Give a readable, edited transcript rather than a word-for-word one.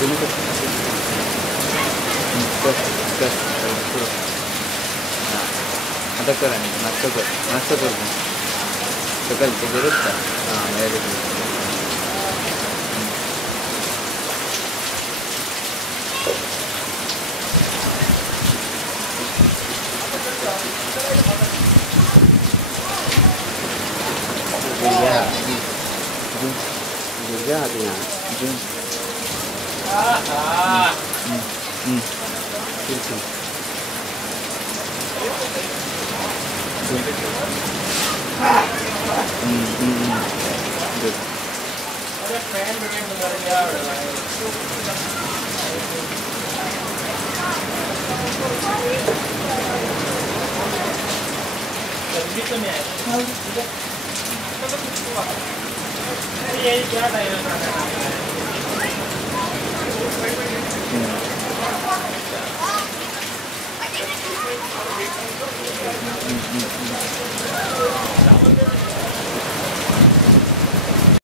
दोनों को कर हां आता कर आणि नाश्ता कर सकाळी ते गरज का हां very good Yeah. Juga artinya. Jun. Itu. Good.